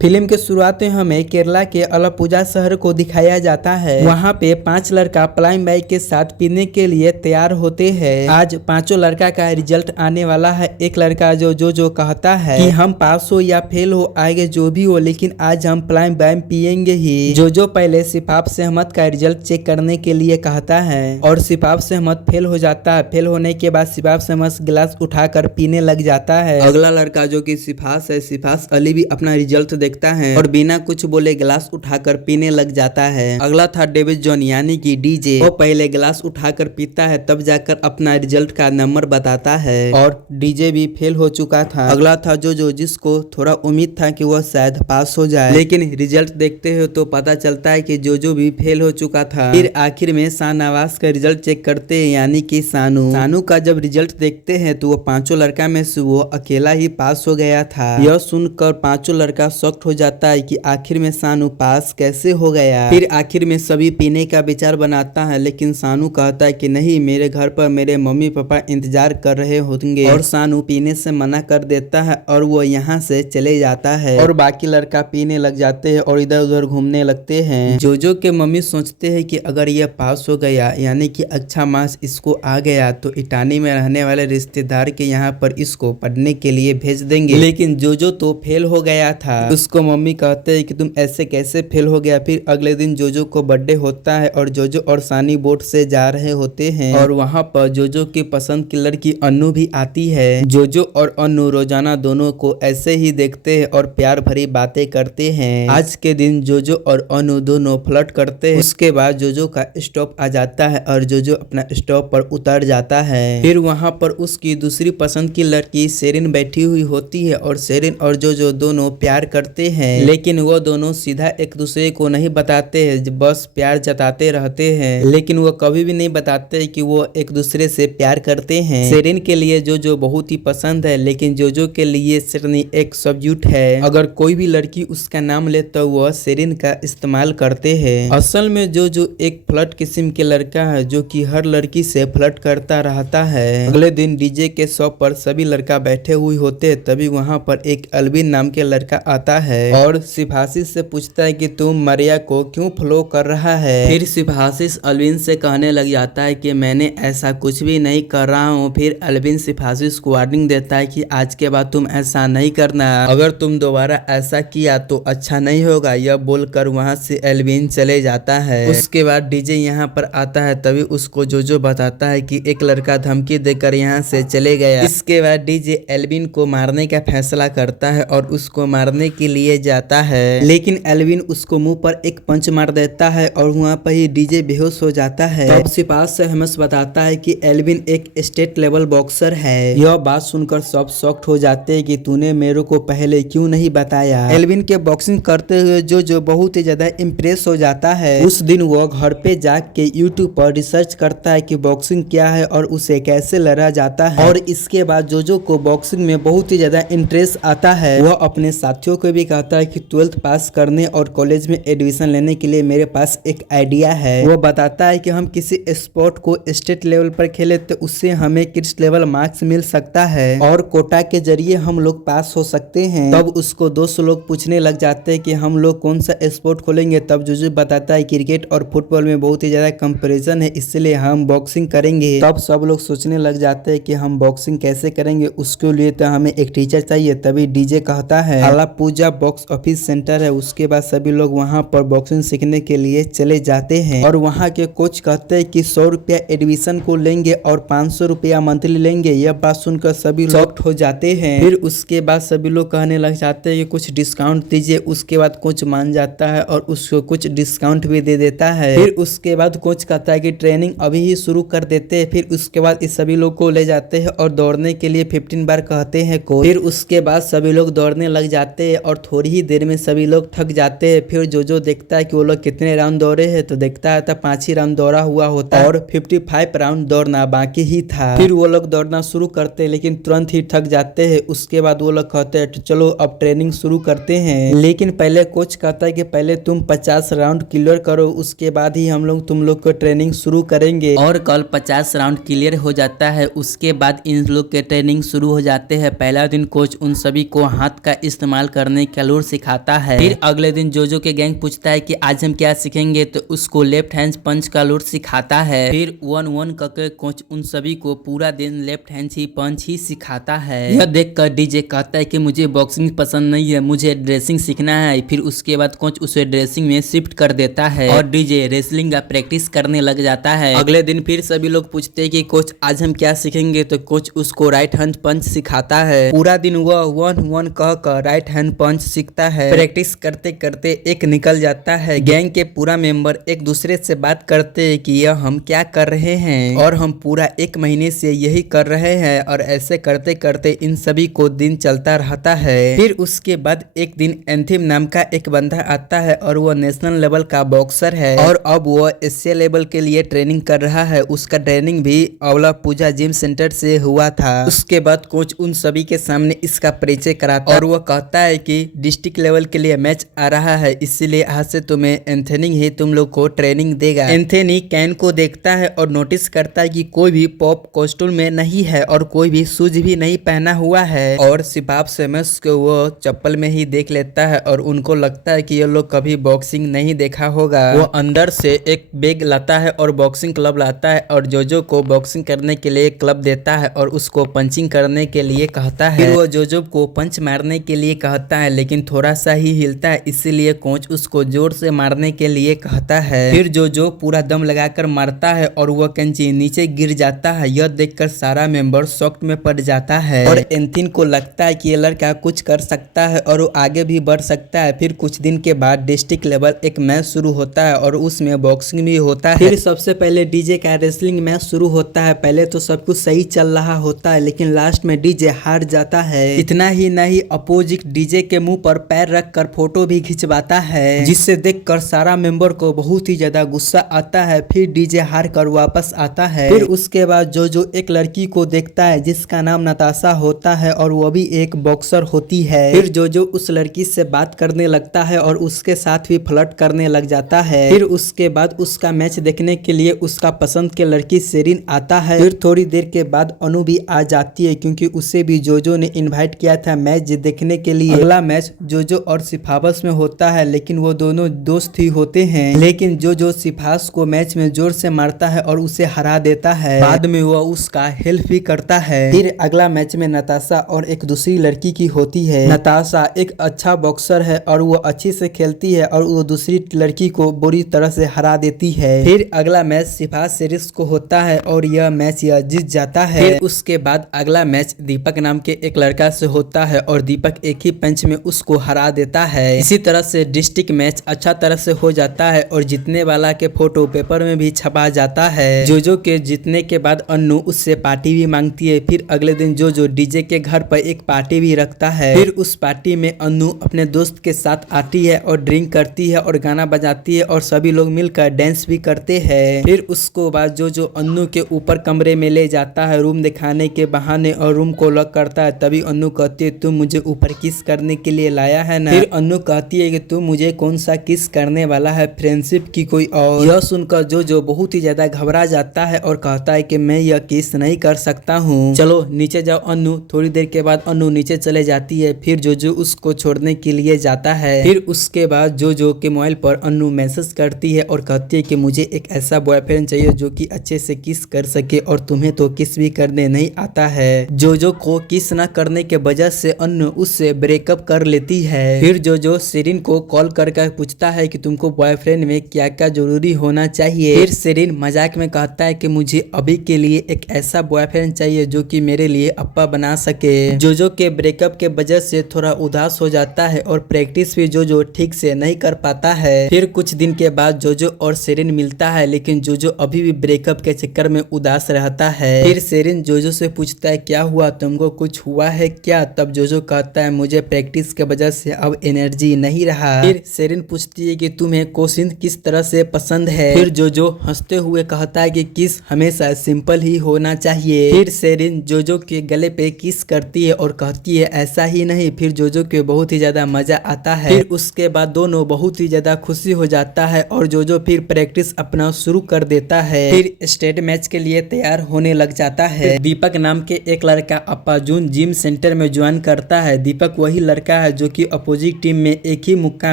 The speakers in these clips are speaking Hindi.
फिल्म के शुरुआत में हमें केरला के अलपुजा शहर को दिखाया जाता है। वहाँ पे 5 लड़का प्लाइम बाइक के साथ पीने के लिए तैयार होते हैं। आज पांचों लड़का का रिजल्ट आने वाला है। एक लड़का जो कहता है कि हम पास हो या फेल हो, आगे जो भी हो, लेकिन आज हम प्लाइम बाइक पियेंगे ही। जो पहले सिफाफ से अहमद का रिजल्ट चेक करने के लिए कहता है और सिफाफ से अहमद फेल हो जाता है। फेल होने के बाद सिफाफ से अहमद गिलास उठाकर पीने लग जाता है। अगला लड़का जो कि सिफास है, सिफास अली भी अपना रिजल्ट देखता है और बिना कुछ बोले गिलास उठाकर पीने लग जाता है। अगला था डेविड जॉन यानी कि डीजे। वो पहले गिलास उठाकर पीता है, तब जाकर अपना रिजल्ट का नंबर बताता है और डीजे भी फेल हो चुका था। अगला था जो जिसको थोड़ा उम्मीद था कि वह शायद पास हो जाए, लेकिन रिजल्ट देखते हो तो पता चलता है कि जो भी फेल हो चुका था। फिर आखिर में शाहनवाज का रिजल्ट चेक करते हैं यानी कि सानू का जब रिजल्ट देखते हैं तो वो पांचों लड़का में से वो अकेला ही पास हो गया था। यह सुनकर पांचों लड़का शॉक्ड हो जाता है कि आखिर में सानू पास कैसे हो गया। फिर आखिर में सभी पीने का विचार बनाता है, लेकिन सानू कहता है कि नहीं, मेरे घर पर मेरे मम्मी पापा इंतजार कर रहे होंगे। और सानू पीने से मना कर देता है और वो यहाँ से चले जाता है और बाकी लड़का पीने लग जाते हैं और इधर उधर घूमने लगते हैं। जो के मम्मी सोचते हैं कि अगर ये पास हो गया यानी कि अच्छा मार्क्स इसको आ गया तो इटानी में रहने वाले रिश्तेदार के यहाँ पर इसको पढ़ने के लिए भेज देंगे। लेकिन जो तो फेल हो गया था। उसको मम्मी कहते हैं कि तुम ऐसे कैसे फेल हो गया। फिर अगले दिन जो को बर्थडे होता है और जो और सानी बोट से जा रहे होते हैं और वहाँ पर जो की पसंद की लड़की अन्नू भी आती है। जो और अन्नू रोजाना दोनों को ऐसे ही देखते हैं और प्यार भरी बातें करते हैं। आज के दिन जो और अन्नू दोनों फ्लर्ट करते हैं। उसके बाद जो का स्टॉप आ जाता है और जो अपना स्टॉप पर उतर जाता है। फिर वहाँ पर उसकी दूसरी पसंद की लड़की सेरिन बैठी हुई होती है और सेरिन और जो दोनों प्यार करते हैं, लेकिन वो दोनों सीधा एक दूसरे को नहीं बताते हैं, बस प्यार जताते रहते हैं। लेकिन वो कभी भी नहीं बताते कि वो एक दूसरे से प्यार करते हैं। सेरिन के लिए जो बहुत ही पसंद है, लेकिन जो के लिए सेरिन एक सब्यूट है। अगर कोई भी लड़की उसका नाम ले तो वह सेरिन का इस्तेमाल करते हैं। असल में जो एक फ्लर्ट किस्म के लड़का है जो कि हर लड़की से फ्लर्ट करता रहता है। अगले दिन डीजे के शॉप पर सभी लड़का बैठे हुए होते हैं, तभी वहाँ पर एक अल्विन नाम के लड़का आता है और सिफासिस से पूछता है कि तुम मरिया को क्यों फॉलो कर रहा है। फिर सिफासिस अल्विन से कहने लग जाता है कि मैंने ऐसा कुछ भी नहीं कर रहा हूँ। फिर अल्विन सिफासिस को वार्निंग देता है कि आज के बाद तुम ऐसा नहीं करना, अगर तुम दोबारा ऐसा किया तो अच्छा नहीं होगा। यह बोलकर वहाँ से अल्विन चले जाता है। उसके बाद डीजे यहाँ पर आता है, तभी उसको जो बताता है कि एक लड़का धमकी देकर यहाँ से चले गया। इसके बाद डीजे एल्विन को मारने का फैसला करता है और उसको मारने के लिए जाता है, लेकिन एल्विन उसको मुंह पर एक पंच मार देता है और वहाँ पर ही डीजे बेहोश हो जाता है। तब सिपास से हमें बताता है कि एल्विन एक स्टेट लेवल बॉक्सर है। यह बात सुनकर सब शॉक्ड हो जाते हैं कि तूने मेरे को पहले क्यों नहीं बताया। एल्विन के बॉक्सिंग करते हुए जो बहुत ही ज्यादा इम्प्रेस हो जाता है। उस दिन वो घर पे जाके यूट्यूब पर रिसर्च करता है कि बॉक्सिंग क्या है और उसे कैसे लड़ा जाता है। और इसके बाद जो को बॉक्सिंग में बहुत ही ज्यादा इंटरेस्ट आता है। वह अपने साथियों को भी कहता है कि 12th पास करने और कॉलेज में एडमिशन लेने के लिए मेरे पास एक आइडिया है। वो बताता है कि हम किसी स्पोर्ट को स्टेट लेवल पर खेले तो उससे हमें किस लेवल मार्क्स मिल सकता है और कोटा के जरिए हम लोग पास हो सकते हैं। तब उसको दोस्त लोग पूछने लग जाते हैं कि हम लोग कौन सा स्पोर्ट खोलेंगे। तब जो बताता है क्रिकेट और फुटबॉल में बहुत ही ज्यादा कंपैरिजन है, इसलिए हम बॉक्सिंग करेंगे। तब सब लोग सोचने लग जाते हैं कि हम बॉक्सिंग कैसे करेंगे, उसके लिए तो हमें एक टीचर चाहिए। तभी डीजे कहता है अलपुजा बॉक्स ऑफिस सेंटर है। उसके बाद सभी लोग वहाँ पर बॉक्सिंग सीखने के लिए चले जाते हैं और वहाँ के कोच कहते हैं कि 100 रुपया एडमिशन को लेंगे और 500 रुपया मंथली लेंगे। यह बात सुनकर सभी शॉक्ड हो जाते हैं। फिर उसके बाद सभी लोग कहने लग जाते हैं कि कुछ डिस्काउंट दीजिए। उसके बाद कोच मान जाता है और उसको कुछ डिस्काउंट भी दे देता है। फिर उसके बाद कोच कहता है कि ट्रेनिंग अभी ही शुरू कर देते हैं। फिर उसके बाद इस सभी लोग को ले जाते हैं और दौड़ने के लिए 15 बार कहते हैं कोच। फिर उसके बाद सभी लोग दौड़ने लग जाते हैं और थोड़ी ही देर में सभी लोग थक जाते हैं। फिर जो देखता है कि वो लोग कितने राउंड दौड़े हैं तो देखता है तो 5 ही राउंड दौड़ा हुआ होता है और 55 राउंड दौड़ना बाकी ही था। फिर वो लोग दौड़ना शुरू करते हैं, लेकिन तुरंत ही थक जाते हैं। उसके बाद वो लोग कहते हैं चलो अब ट्रेनिंग शुरू करते हैं, लेकिन पहले कोच कहता है कि पहले तुम 50 राउंड क्लियर करो, उसके बाद ही हम लोग तुम लोग को ट्रेनिंग शुरू करेंगे। और कल 50 राउंड क्लियर हो जाता है। उसके बाद इन लोग के ट्रेनिंग शुरू हो जाते हैं। पहला दिन कोच उन सभी को हाथ का इस्तेमाल करने कैलोर सिखाता है। फिर अगले दिन जोजो के गैंग पूछता है कि आज हम क्या सीखेंगे, तो उसको लेफ्ट हैंड पंच कैलोर सिखाता है। फिर 1-1 करके कोच उन सभी को पूरा दिन लेफ्ट हैंड ही पंच ही सिखाता है। यह देखकर डीजे कहता है कि मुझे बॉक्सिंग पसंद नहीं है, मुझे ड्रेसिंग सीखना है। फिर उसके बाद कोच उसे ड्रेसिंग में शिफ्ट कर देता है और डीजे रेसलिंग का प्रैक्टिस करने लग जाता है। अगले दिन फिर सभी लोग पूछते हैं कि कोच आज हम क्या सीखेंगे, तो कोच उसको राइट हैंड पंच सिखाता है। पूरा दिन वह 1-1 कहकर राइट हैंड पंच सीखता है। प्रैक्टिस करते करते एक निकल जाता है। गैंग के पूरा मेंबर एक दूसरे से बात करते हैं कि यह हम क्या कर रहे हैं और हम पूरा 1 महीने से यही कर रहे हैं, और ऐसे करते करते इन सभी को दिन चलता रहता है। फिर उसके बाद एक दिन एंथिम नाम का एक बंदा आता है और वह नेशनल लेवल का बॉक्सर है और अब वह एशिया लेवल के लिए ट्रेनिंग कर रहा है। उसका ट्रेनिंग भी अवला पूजा जिम सेंटर से हुआ था। उसके बाद कोच उन सभी के सामने इसका परिचय कराता है और वह कहता है कि डिस्ट्रिक्ट लेवल के लिए मैच आ रहा है, इसीलिए आज से तुम्हें एंथनी ही तुम लोग को ट्रेनिंग देगा। एंथनी कैन को देखता है और नोटिस करता है कि कोई भी पॉप कॉस्ट्यूम में नहीं है और कोई भी शूज भी नहीं पहना हुआ है, और सिपाप सेमस को वो चप्पल में ही देख लेता है और उनको लगता है कि ये लोग कभी बॉक्सिंग नहीं देखा होगा। वो अंदर से एक बैग लाता है और बॉक्सिंग क्लब लाता है और जोजो को बॉक्सिंग करने के लिए क्लब देता है और उसको पंचिंग करने के लिए कहता है। फिर वो जोजो को पंच मारने के लिए कहता है, लेकिन थोड़ा सा ही हिलता है, इसीलिए कोच उसको जोर से मारने के लिए कहता है। फिर जोजो पूरा दम लगाकर मारता है और वह कैंची नीचे गिर जाता है। यह देखकर सारा मेंबर शॉक में पड़ जाता है और एंथिन को लगता है कि ये लड़का कुछ कर सकता है और वो आगे भी बढ़ सकता है। फिर कुछ दिन के बाद डिस्ट्रिक्ट लेवल एक मैच शुरू होता है और उसमें बॉक्सिंग भी होता है। फिर सबसे पहले डीजे का रेसलिंग मैच शुरू होता है। पहले तो सब कुछ सही चल रहा होता है, लेकिन लास्ट में डीजे हार जाता है। इतना ही नहीं, अपोजिट डीजे के मुंह पर पैर रखकर फोटो भी खिंचवाता है, जिससे देखकर सारा मेंबर को बहुत ही ज्यादा गुस्सा आता है। फिर डीजे हार कर वापस आता है। फिर उसके बाद जो एक लड़की को देखता है जिसका नाम नताशा होता है और वो भी एक बॉक्सर होती है। फिर जो उस लड़की से बात करने लगता है और उसके साथ भी फ्लर्ट करने लग जाता है। फिर उसके बाद उसका मैच देखने के लिए उसका पसंद के लड़की सेरिन आता है। फिर थोड़ी देर के बाद अनु भी आ जाती है, क्योंकि उसे भी जोजो ने इनवाइट किया था मैच देखने के लिए। अगला मैच जोजो और सिफाबस में होता है, लेकिन वो दोनों दोस्त ही होते हैं। लेकिन जोजो सिफास को मैच में जोर से मारता है और उसे हरा देता है। बाद में वो उसका हेल्प भी करता है। फिर अगला मैच में नताशा और एक दूसरी लड़की की होती है। नताशा एक अच्छा बॉक्सर है और वो अच्छी से खेलती है और वो दूसरी लड़की को बुरी तरह से हरा देती है। फिर अगला मैच सिफास सेरिस को होता है और यह मैच यह जीत जाता है। फिर उसके बाद अगला मैच दीपक नाम के एक लड़का से होता है और दीपक एक ही पंच में उसको हरा देता है। इसी तरह से डिस्ट्रिक्ट मैच अच्छा तरह से हो जाता है और जीतने वाला के फोटो पेपर में भी छपा जाता है। जोजो के जीतने के बाद अन्नू उससे पार्टी भी मांगती है। फिर अगले दिन जोजो डीजे के घर पर एक पार्टी भी रखता है। फिर उस पार्टी में अन्नू अपने दोस्त के साथ आती है और ड्रिंक करती है और गाना बजाती है और सभी लोग मिलकर डांस भी करते हैं। फिर उसको बाद जो अन्नू के ऊपर कमरे में ले जाता है रूम दिखाने के बहाने और रूम को लॉक करता है। तभी अन्नू कहती है तुम मुझे ऊपर किस करने के लिए लाया है ना। फिर अन्नू कहती है कि तुम मुझे कौन सा किस करने वाला है, फ्रेंडशिप की कोई और। यह सुनकर जो बहुत ही ज्यादा घबरा जाता है और कहता है कि मैं यह किस नहीं कर सकता हूँ, चलो नीचे जाओ अन्नू। थोड़ी देर के बाद अन्नू नीचे चले जाती है। फिर जो उसको छोड़ने के लिए जाता है। फिर उसके बाद जो के मोबाइल पर अन्नू मैसेज करती है और कहती है कि मुझे एक ऐसा बॉयफ्रेंड चाहिए जो कि अच्छे से किस कर सके और तुम्हें तो किस भी करने नहीं आता है। जो को किस ना करने के वजह से अन्नू उससे ब्रेकअप कर लेती है। फिर जो सेरिन को कॉल करके पूछता है कि तुमको बॉयफ्रेंड में क्या क्या जरूरी होना चाहिए। फिर सेरिन मजाक में कहता है कि मुझे अभी के लिए एक ऐसा बॉयफ्रेंड चाहिए जो कि मेरे लिए अप्पा बना सके। जो के ब्रेकअप के वजह से थोड़ा उदास हो जाता है और प्रैक्टिस भी जो ठीक से नहीं कर पाता है। फिर कुछ दिन के बाद जो और सेरिन मिलता है, लेकिन जो अभी भी ब्रेकअप के चक्कर में उदास रहता है। फिर सेरिन जो से पूछता है क्या हुआ, तुमको कुछ हुआ है क्या। तब जो कहता है मुझे प्रैक्टिस के वजह से अब एनर्जी नहीं रहा। फिर सेरिन पूछती है कि तुम्हें कोशिन किस तरह से पसंद है। फिर जो हंसते हुए कहता है कि किस हमेशा सिंपल ही होना चाहिए। फिर सेरिन जो के गले पे किस करती है और कहती है ऐसा ही नहीं। फिर जो के बहुत ही ज्यादा मजा आता है। फिर उसके बाद दोनों बहुत ही ज्यादा खुशी हो जाता है और जो फिर प्रैक्टिस अपना शुरू कर देता है। फिर स्टेट मैच के लिए तैयार होने लग जाता है। दीपक नाम के एक लड़का अप्पाजून जिम सेंटर में ज्वाइन करता है। दीपक वही लड़का होता है जो कि अपोजिट टीम में एक ही मुक्का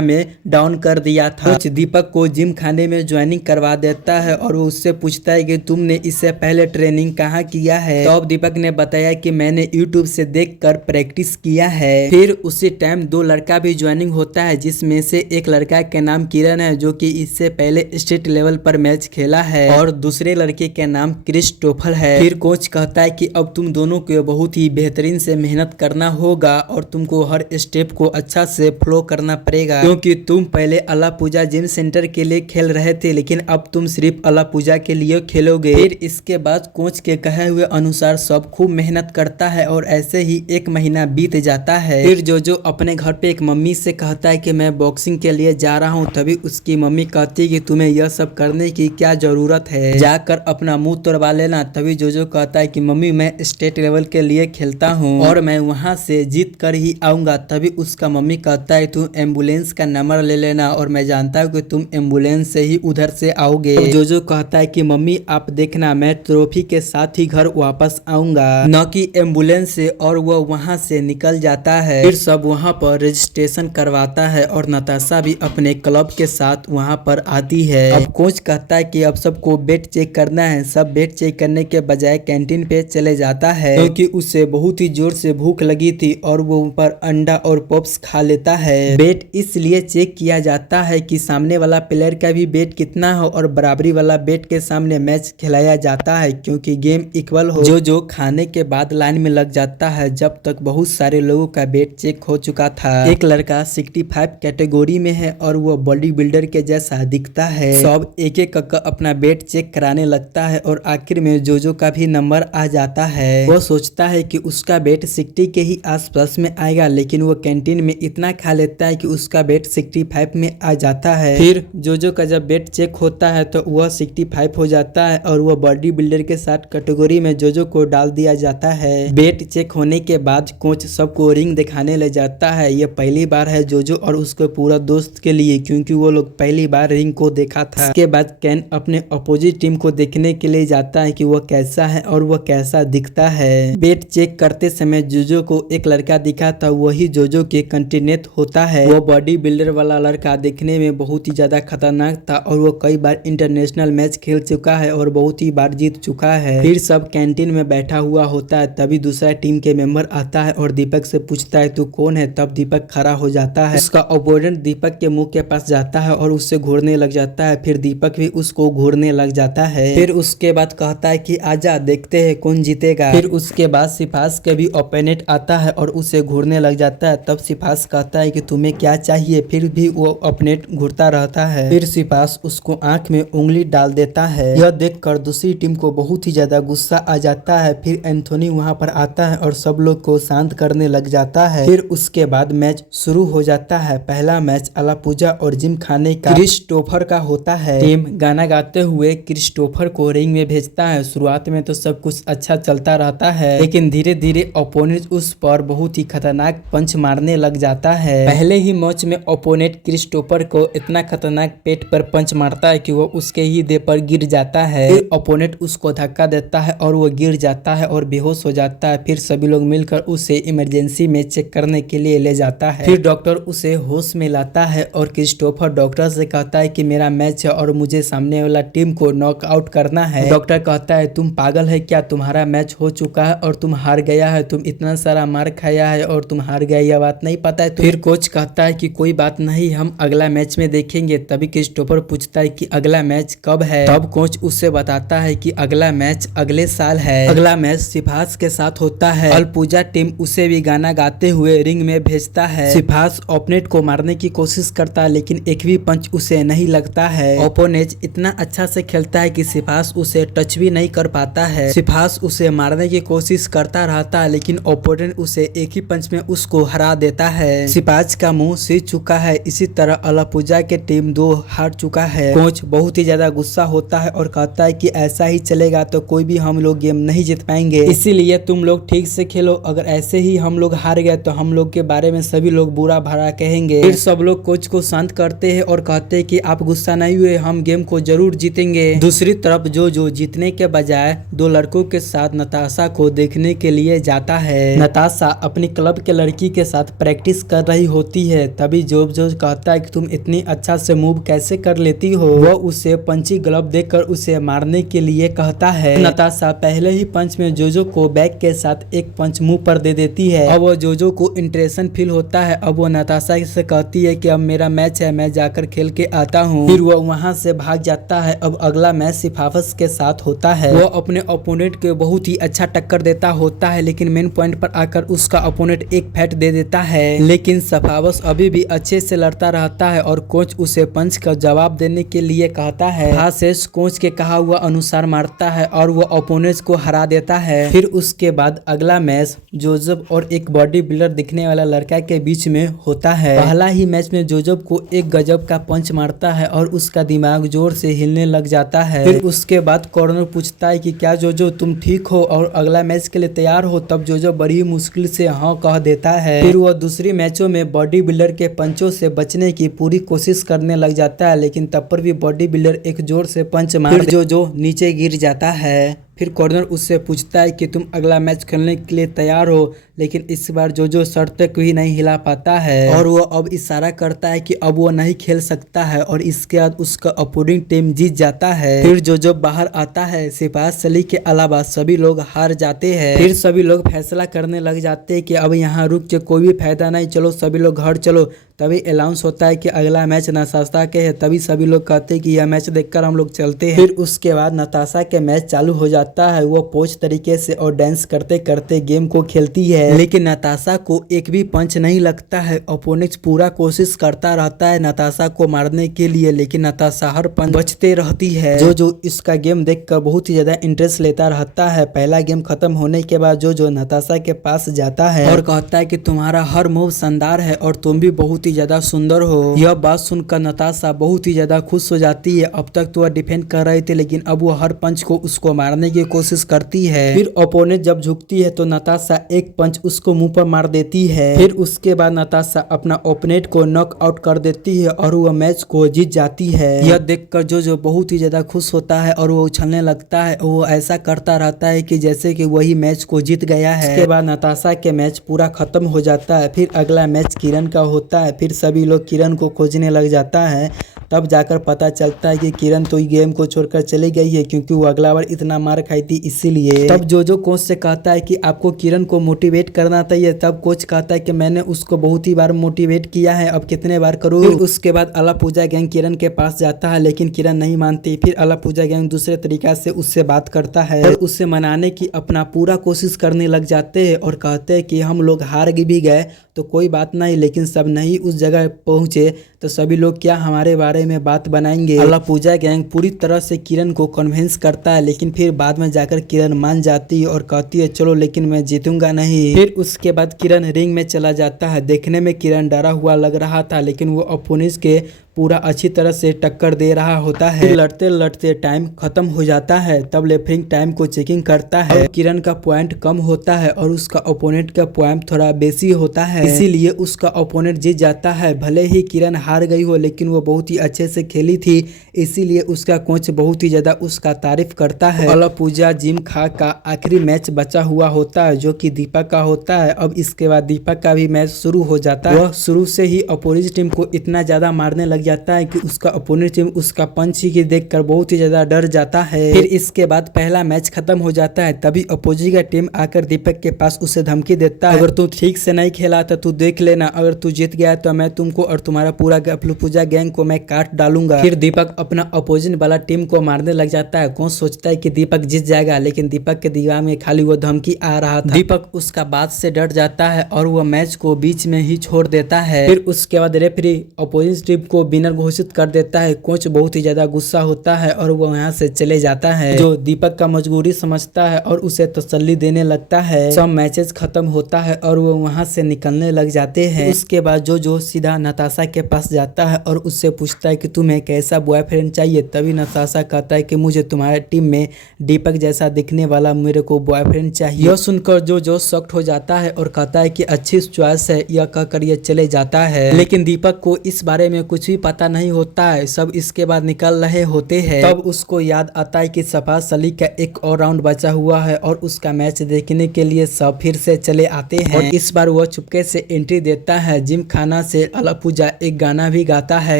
में डाउन कर दिया था। कोच दीपक को जिम खाने में ज्वाइनिंग करवा देता है और वो उससे पूछता है कि तुमने इससे पहले ट्रेनिंग कहाँ किया है। तो अब दीपक ने बताया कि मैंने यूट्यूब से देखकर प्रैक्टिस किया है। फिर उसी टाइम दो लड़का भी ज्वाइनिंग होता है जिसमें से एक लड़का के नाम किरण है जो कि इससे पहले स्टेट लेवल पर मैच खेला है और दूसरे लड़के के नाम क्रिस्टोफर है। फिर कोच कहता है कि अब तुम दोनों को बहुत ही बेहतरीन से मेहनत करना होगा और तुमको हर स्टेप को अच्छा से फ्लो करना पड़ेगा क्योंकि तुम पहले अलापूजा जिम सेंटर के लिए खेल रहे थे लेकिन अब तुम सिर्फ अलापूजा के लिए खेलोगे। फिर इसके बाद कोच के कहे हुए अनुसार सब खूब मेहनत करता है और ऐसे ही एक महीना बीत जाता है। फिर जो अपने घर पे एक मम्मी से कहता है कि मैं बॉक्सिंग के लिए जा रहा हूँ, तभी उसकी मम्मी कहती है कि तुम्हें यह सब करने की क्या जरूरत है, जाकर अपना मुंह तोड़वा लेना। तभी जो कहता है कि मम्मी मैं स्टेट लेवल के लिए खेलता हूँ और मैं वहाँ से जीत कर ही आऊंगा। तभी उसका मम्मी कहता है तुम एम्बुलेंस का नंबर ले लेना और मैं जानता हूँ कि तुम एम्बुलेंस से ही उधर से आओगे। तो जो कहता है कि मम्मी आप देखना मैं ट्रॉफी के साथ ही घर वापस आऊंगा, न कि एम्बुलेंस से, और वो वहाँ से निकल जाता है। फिर सब वहाँ पर रजिस्ट्रेशन करवाता है और नताशा भी अपने क्लब के साथ वहाँ पर आती है। अब कोच कहता है कि अब सबको वेट चेक करना है। सब वेट चेक करने के बजाय कैंटीन पे चले जाता है क्योंकि उसे बहुत ही जोर से भूख लगी थी और वो ऊपर अंडा और पॉप्स खा लेता है। वेट इसलिए चेक किया जाता है कि सामने वाला प्लेयर का भी वेट कितना हो और बराबरी वाला वेट के सामने मैच खिलाया जाता है क्योंकि गेम इक्वल हो। जो खाने के बाद लाइन में लग जाता है जब तक बहुत सारे लोगों का वेट चेक हो चुका था। एक लड़का 65 कैटेगरी में है और वो बॉडी बिल्डर के जैसा दिखता है। सब एक एक करके अपना वेट चेक कराने लगता है और आखिर में जो का भी नंबर आ जाता है। वो सोचता है कि उसका वेट 60 के ही आसपास में आएगा लेकिन वो कैंटीन में इतना खा लेता है कि उसका वेट 65 में आ जाता है। फिर जो का जब वेट चेक होता है तो वह 65 हो जाता है और वह बॉडी बिल्डर के साथ कैटेगरी में जो को डाल दिया जाता है। वेट चेक होने के बाद कोच सबको रिंग दिखाने ले जाता है। ये पहली बार है जो और उसके पूरा दोस्त के लिए क्योंकि वो लोग पहली बार रिंग को देखा था। इसके बाद कैन अपने अपोजिट टीम को देखने के लिए जाता है कि वह कैसा है और वह कैसा दिखता है। वेट चेक करते समय जो को एक लड़का दिखा था वही जो के कंटिन्यूट होता है। वो बॉडी बिल्डर वाला लड़का देखने में बहुत ही ज्यादा खतरनाक था और वो कई बार इंटरनेशनल मैच खेल चुका है और बहुत ही बार जीत चुका है। फिर सब कैंटीन में बैठा हुआ होता है तभी दूसरा टीम के मेंबर आता है और दीपक से पूछता है तू कौन है। तब दीपक खड़ा हो जाता है। उसका ओपोनेंट दीपक के मुंह के पास जाता है और उससे घूरने लग जाता है। फिर दीपक भी उसको घूरने लग जाता है। फिर उसके बाद कहता है कि आजा देखते हैं कौन जीतेगा। फिर उसके बाद सिफास के भी ओपोनेंट आता है और उसे घूरने लग जाता है। तब सिफास कहता है कि तुम्हें क्या चाहिए, फिर भी वो ओपोनेंट घूरता रहता है। फिर सिफास उसको आंख में उंगली डाल देता है। यह देखकर दूसरी टीम को बहुत ही ज्यादा गुस्सा आ जाता है। फिर एंथोनी वहां पर आता है और सब लोग को शांत करने लग जाता है। फिर उसके बाद मैच शुरू हो जाता है। पहला मैच अलापूजा और जिम खाने का क्रिस्टोफर का होता है। टीम गाना गाते हुए क्रिस्टोफर को रिंग में भेजता है। शुरुआत में तो सब कुछ अच्छा चलता रहता है लेकिन धीरे धीरे ओपोनेंट उस पर बहुत ही खतरनाक पंच मारने लग जाता है। पहले ही मैच में ओपोनेंट क्रिस्टोफर को इतना खतरनाक पेट पर पंच मारता है कि वो उसके ही देह पर गिर जाता है। फिर ओपोनेंट उसको धक्का देता है और वो गिर जाता है और बेहोश हो जाता है। फिर सभी लोग मिलकर उसे इमरजेंसी में चेक करने के लिए ले जाता है। फिर डॉक्टर उसे होश में लाता है और क्रिस्टोफर डॉक्टर से कहता है कि मेरा मैच है और मुझे सामने वाला टीम को नॉकआउट करना है। डॉक्टर कहता है तुम पागल है क्या, तुम्हारा मैच हो चुका है और तुम हार गया है, तुम इतना सारा मार खाया है और तुम हार गए, यह बात नहीं पता है। फिर कोच कहता है कि कोई बात नहीं, हम अगला मैच में देखेंगे। तभी क्रिस्टोफर पूछता है कि अगला मैच कब है। तब कोच उससे बताता है कि अगला मैच अगले साल है। अगला मैच सिफास के साथ होता है। अलापूजा टीम उसे भी गाना गाते हुए रिंग में भेजता है। सिफास ओपोनेंट को मारने की कोशिश करता है लेकिन एक भी पंच उसे नहीं लगता है। ओपोनेंट इतना अच्छा से खेलता है कि सिफास उसे टच भी नहीं कर पाता है। सिफास उसे मारने की कोशिश करता रहता है लेकिन ओपोनेंट उसे एक ही पंच में उसको हरा देता है। सिफास का मुंह सीज चुका है। इसी तरह अलापूजा के टीम 2 हार चुका है। कोच बहुत ही ज्यादा गुस्सा होता है और कहता है कि ऐसा ही चलेगा तो कोई भी हम लोग गेम नहीं जीत पाएंगे, इसीलिए तुम लोग ठीक से खेलो। अगर ऐसे ही हम लोग हार गए तो हम लोग के बारे में सभी लोग बुरा भला कहेंगे। फिर सब लोग कोच को शांत करते हैं और कहते हैं कि आप गुस्सा नहीं हुए, हम गेम को जरूर जीतेंगे। दूसरी तरफ जो जीतने के बजाय 2 लड़कों के साथ नताशा को देखने के लिए जाता है। नताशा अपनी क्लब के लड़की के साथ प्रैक्टिस कर रही होती है। तभी जो कहता है कि तुम इतनी अच्छा से मूव कैसे कर लेती हो। वह उसे पंची ग्लव देकर उसे मारने के लिए कहता है। नताशा पहले ही पंच में जोजो को बैक के साथ एक पंच मुंह पर दे देती है। अब वो जोजो को इंटरेशन फील होता है। अब वो नताशा से कहती है कि अब मेरा मैच है, मैं जाकर खेल के आता हूँ। फिर वो वहाँ से भाग जाता है। अब अगला मैच सिफावस के साथ होता है। वो अपने ओपोनेंट के बहुत ही अच्छा टक्कर देता होता है, लेकिन मेन पॉइंट पर आकर उसका ओपोनेंट एक फैट दे देता है। लेकिन सिफावस अभी भी अच्छे से लड़ता रहता है और कोच उसे पंच का जवाब देने के लिए कहता है। हासेस कोच के कहा हुआ अनुसार मारता है और वो ओपोनेंट को हरा देता है। फिर उसके बाद अगला मैच जोजब और एक बॉडी बिल्डर दिखने वाला लड़का के बीच में होता है। पहला ही मैच में जोजब को एक गजब का पंच मारता है और उसका दिमाग जोर से हिलने लग जाता है। फिर उसके बाद कॉर्नर पूछता है कि क्या जोजो तुम ठीक हो और अगला मैच के लिए तैयार हो। तब जोजो बड़ी मुश्किल से हाँ कह देता है। फिर वो दूसरी मैचों में बॉडी बिल्डर के पंचों से बचने की पूरी कोशिश करने लग जाता है, लेकिन तब पर भी बॉडी बिल्डर एक जोर से पंच मार जोजो नीचे गिर जाता है। फिर कॉर्नर उससे पूछता है कि तुम अगला मैच खेलने के लिए तैयार हो, लेकिन इस बार जोजो शर्त तक भी नहीं हिला पाता है और वो अब इशारा करता है कि अब वो नहीं खेल सकता है और इसके बाद उसका अपोजिंग टीम जीत जाता है। फिर जोजो बाहर आता है। सिफास सली के अलावा सभी लोग हार जाते हैं। फिर सभी लोग फैसला करने लग जाते हैं कि अब यहाँ रुक के कोई भी फायदा नहीं, चलो सभी लोग घर चलो। तभी अनाउंस होता है कि अगला मैच नताशा के है। तभी सभी लोग कहते हैं कि यह मैच देखकर हम लोग चलते हैं। फिर उसके बाद नताशा के मैच चालू हो जाता है। वो पोच तरीके से और डांस करते करते गेम को खेलती है, लेकिन नताशा को एक भी पंच नहीं लगता है। ओपोनेंट पूरा कोशिश करता रहता है नताशा को मारने के लिए, लेकिन नताशा हर पंच बचते रहती है। जो इसका गेम देखकर बहुत ही ज्यादा इंटरेस्ट लेता रहता है। पहला गेम खत्म होने के बाद जो नताशा के पास जाता है और कहता है कि तुम्हारा हर मूव शानदार है और तुम भी बहुत ही ज्यादा सुंदर हो। यह बात सुनकर नताशा बहुत ही ज्यादा खुश हो जाती है। अब तक तो वह डिफेंड कर रहे थे, लेकिन अब वो हर पंच को उसको मारने की कोशिश करती है। फिर ओपोनेंट जब झुकती है तो नताशा एक पंच उसको मुंह पर मार देती है। फिर उसके बाद नताशा अपना ओपोनेंट को नॉक आउट कर देती है और वह मैच को जीत जाती है। यह देखकर जो बहुत ही ज्यादा खुश होता है और वो उछलने लगता है। वो ऐसा करता रहता है कि जैसे कि वही मैच को जीत गया है। इसके बाद नताशा के मैच पूरा खत्म हो जाता है। फिर अगला मैच किरण का होता है। फिर सभी लोग किरण को खोजने लग जाता है। तब जाकर पता चलता है कि किरण तो गेम को छोड़कर चली गई है, क्योंकि वो अगला बार इतना मार खाई थी इसीलिए। तब जो कोच से कहता है कि आपको किरण को मोटिवेट करना चाहिए। तब कोच कहता है कि मैंने उसको बहुत ही बार मोटिवेट किया है, अब कितने बार करूँ। फिर उसके बाद अलापूजा गैंग किरण के पास जाता है, लेकिन किरण नहीं मानती। फिर अलापूजा गैंग दूसरे तरीका से उससे बात करता है और उससे मनाने की अपना पूरा कोशिश करने लग जाते हैं और कहते हैं कि हम लोग हार भी गए तो कोई बात नहीं, लेकिन सब नहीं उस जगह पहुंचे तो सभी लोग क्या हमारे बारे में बात बनाएंगे। अलापूजा गैंग पूरी तरह से किरण को कन्विंस करता है, लेकिन फिर बाद में जाकर किरण मान जाती है और कहती है चलो लेकिन मैं जीतूंगा नहीं। फिर उसके बाद किरण रिंग में चला जाता है। देखने में किरण डरा हुआ लग रहा था, लेकिन वो अपोनेंट के पूरा अच्छी तरह से टक्कर दे रहा होता है। लड़ते लड़ते टाइम खत्म हो जाता है। तब रेफरी टाइम को चेकिंग करता है। किरण का पॉइंट कम होता है और उसका ओपोनेंट का पॉइंट थोड़ा बेसी होता है, इसीलिए उसका ओपोनेंट जीत जाता है। भले ही किरण हार गई हो, लेकिन वो बहुत ही अच्छे से खेली थी, इसीलिए उसका कोच बहुत ही ज्यादा उसका तारीफ करता है। अलापूजा जिम खा का आखिरी मैच बचा हुआ होता है, जो कि दीपक का होता है। अब इसके बाद दीपक का भी मैच शुरू हो जाता है। वह शुरू से ही अपोजिट टीम को इतना ज्यादा मारने लग जाता है कि उसका अपोनेंट टीम उसका पंच ही देखकर बहुत ही ज्यादा डर जाता है। फिर इसके बाद पहला मैच खत्म हो जाता है। तभी अपोजिट का टीम आकर दीपक के पास उसे धमकी देता है, अगर तू ठीक से नहीं खेला तो तू देख लेना, अगर तू जीत गया तो मैं तुमको और तुम्हारा पूरा अलापूजा गैंग को मैं काट डालूंगा। फिर दीपक अपना अपोजिट वाला टीम को मारने लग जाता है। कौन सोचता है कि दीपक जीत जाएगा, लेकिन दीपक के दिमाग में खाली वो धमकी आ रहा था। दीपक उसका बात से डर जाता है और वो मैच को बीच में ही छोड़ देता है। फिर उसके बाद रेफरी अपोजिट टीम को विनर घोषित कर देता है। कोच बहुत ही ज्यादा गुस्सा होता है और वो यहाँ से चले जाता है, जो दीपक का मजबूरी समझता है और उसे तसल्ली देने लगता है। सब मैचेस खत्म होता है और वो वहाँ से निकलने लग जाते हैं। उसके बाद जो सीधा नताशा के पास जाता है और उससे पूछता है कि तुम्हें कैसा बॉयफ्रेंड चाहिए। तभी नताशा कहता है कि मुझे तुम्हारे टीम में दीपक जैसा दिखने वाला मेरे को बॉयफ्रेंड चाहिए। यह सुनकर जो शॉक्ड हो जाता है और कहता है कि अच्छी चॉइस है, यह कहकर ये चले जाता है। लेकिन दीपक को इस बारे में कुछ भी पता नहीं होता है, सब इसके बाद निकल रहे होते हैं। तब उसको याद आता है कि शहबाज अली का एक और राउंड बचा हुआ है और उसका मैच देखने के लिए सब फिर से चले आते हैं। और इस बार वह चुपके से एंट्री देता है। जिम खाना से अलपूजा एक गाना भी गाता है।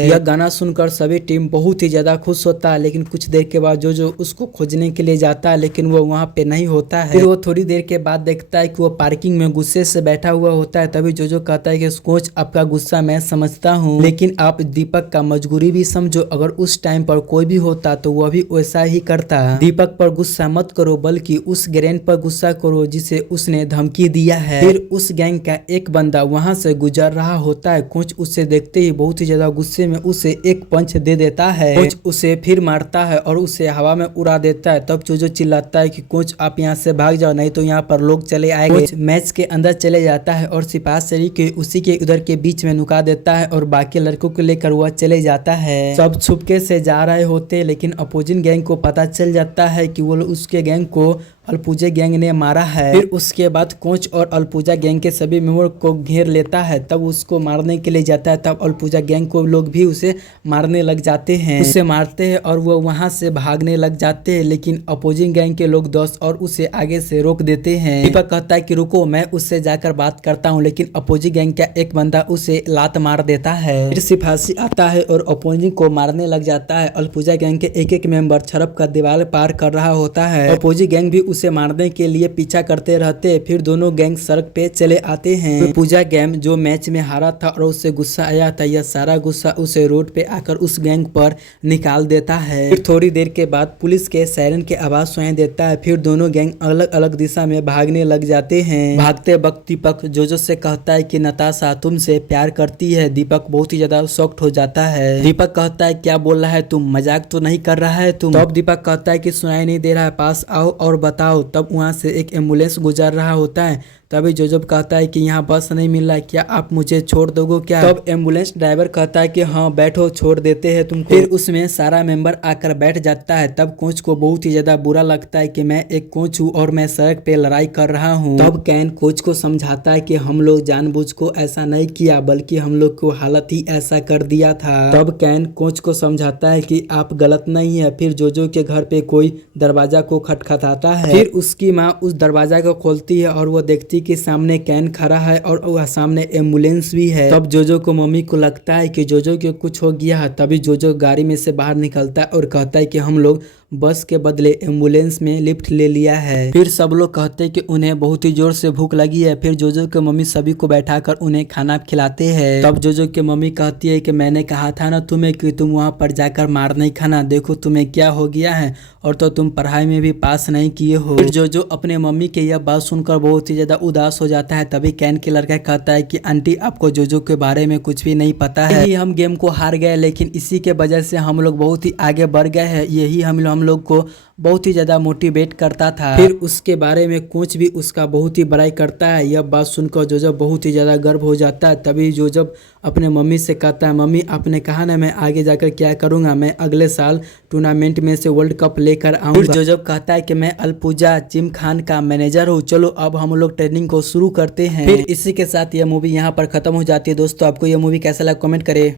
यह गाना सुनकर सभी टीम बहुत ही ज्यादा खुश होता है, लेकिन कुछ देर के बाद जो उसको खोजने के लिए जाता है, लेकिन वो वहाँ पे नहीं होता है। फिर वो थोड़ी देर के बाद देखता है कि वो पार्किंग में गुस्से से बैठा हुआ होता है। तभी जो कहता है कि कोच आपका गुस्सा मैं समझता हूँ, लेकिन आप दीपक का मजबूरी भी समझो। अगर उस टाइम पर कोई भी होता तो वह भी वैसा ही करता। दीपक पर गुस्सा मत करो, बल्कि उस ग्रैंड पर गुस्सा करो जिसे उसने धमकी दिया है। फिर उस गैंग का एक बंदा वहां से गुजर रहा होता है। कोच उसे देखते ही बहुत ही ज्यादा गुस्से में उसे एक पंच दे देता है। कोच उसे फिर मारता है और उसे हवा में उड़ा देता है। तब जो चिल्लाता है कि कोच आप यहाँ से भाग जाओ, नहीं तो यहाँ पर लोग चले आएंगे। कोच मैच के अंदर चले जाता है और शहबाज अली के उसी के उधर के बीच में नुका देता है और बाकी लड़कों को लेकर वह चले जाता है। सब छुपके से जा रहे होते, लेकिन अपोजिंग गैंग को पता चल जाता है कि वो उसके गैंग को अलपूजा गैंग ने मारा है। फिर उसके बाद कोच और अलपूजा गैंग के सभी मेंबर को घेर लेता है। तब उसको मारने के लिए जाता है। तब अलपूजा गैंग को लोग भी उसे मारने लग जाते हैं, उसे मारते हैं और वो वहां से भागने लग जाते हैं। लेकिन अपोजिंग गैंग के लोग दोस्त और उसे आगे से रोक देते हैं। दीपक कहता है कि रुको, मैं उससे जाकर बात करता हूँ, लेकिन अपोजिंग गैंग का एक बंदा उसे लात मार देता है। फिर शहबाज आता है और अपोजिंग को मारने लग जाता है। अलपूजा गैंग के एक मेंबर छड़प कर दीवार पार कर रहा होता है। अपोजिंग गैंग भी उसे मारने के लिए पीछा करते रहते। फिर दोनों गैंग सड़क पे चले आते हैं। तो पूजा गैंग जो मैच में हारा था और उससे गुस्सा आया था, यह सारा गुस्सा उसे रोड पे आकर उस गैंग पर निकाल देता है। फिर थोड़ी देर के बाद पुलिस के सायरन के आवाज सुनाई देता है। फिर दोनों गैंग अलग अलग दिशा में भागने लग जाते हैं। भागते वक्त दीपक जो से कहता है कि नताशा तुमसे प्यार करती है। दीपक बहुत ही ज्यादा शॉक्ड हो जाता है। दीपक कहता है क्या बोल रहा है तुम, मजाक तो नहीं कर रहा है तुम। तब दीपक कहता है कि सुनाई नहीं दे रहा है, पास आओ और बताओ। तब वहां से एक एम्बुलेंस गुजर रहा होता है। तभी जोजब कहता है कि यहाँ बस नहीं मिल रहा है, क्या आप मुझे छोड़ दोगे क्या। तब एम्बुलेंस ड्राइवर कहता है कि हाँ बैठो, छोड़ देते हैं तुमको। फिर उसमें सारा मेंबर आकर बैठ जाता है। तब कोच को बहुत ही ज्यादा बुरा लगता है कि मैं एक कोच हूँ और मैं सड़क पे लड़ाई कर रहा हूँ। तब कैन कोच को समझाता है कि हम लोग जानबूझ को ऐसा नहीं किया, बल्कि हम लोग को हालत ही ऐसा कर दिया था। तब कैन कोच को समझाता है कि आप गलत नहीं है। फिर जोजो के घर पे कोई दरवाजा को खटखटाता है। फिर उसकी माँ उस दरवाजा को खोलती है और वो देखती के सामने कैन खड़ा है और वह सामने एम्बुलेंस भी है। तब जोजो को मम्मी को लगता है कि जोजो को कुछ हो गया है। तभी जोजो गाड़ी में से बाहर निकलता है और कहता है कि हम लोग बस के बदले एम्बुलेंस में लिफ्ट ले लिया है। फिर सब लोग कहते हैं कि उन्हें बहुत ही जोर से भूख लगी है। फिर जोजो के मम्मी सभी को बैठाकर उन्हें खाना खिलाते हैं। तब जोजो के मम्मी कहती है कि मैंने कहा था ना तुम्हें कि तुम वहां पर जाकर मार नहीं खाना, देखो तुम्हें क्या हो गया है, और तो तुम पढ़ाई में भी पास नहीं किए हो। फिर जोजो अपने मम्मी के यह बात सुनकर बहुत ही ज्यादा उदास हो जाता है। तभी कैन के लड़का कहता है कि आंटी आपको जोजो के बारे में कुछ भी नहीं पता है। यही हम गेम को हार गए, लेकिन इसी के वजह से हम लोग बहुत ही आगे बढ़ गए हैं। यही हम लोग को बहुत ही ज्यादा मोटिवेट करता था। फिर उसके बारे में कोच भी उसका बहुत ही बड़ाई करता है। यह बात सुनकर जोजब बहुत ही ज्यादा गर्व हो जाता है। तभी जोजब अपने मम्मी से कहता है, मम्मी आपने कहा ना मैं आगे जाकर क्या करूंगा, मैं अगले साल टूर्नामेंट में से वर्ल्ड कप लेकर आऊंगा। फिर जोजब कहता है कि मैं अलपूजा जिम खान का मैनेजर हूँ, चलो अब हम लोग ट्रेनिंग को शुरू करते हैं। फिर इसी के साथ यह मूवी यहाँ पर खत्म हो जाती है। दोस्तों आपको यह मूवी कैसा लगा कमेंट करें।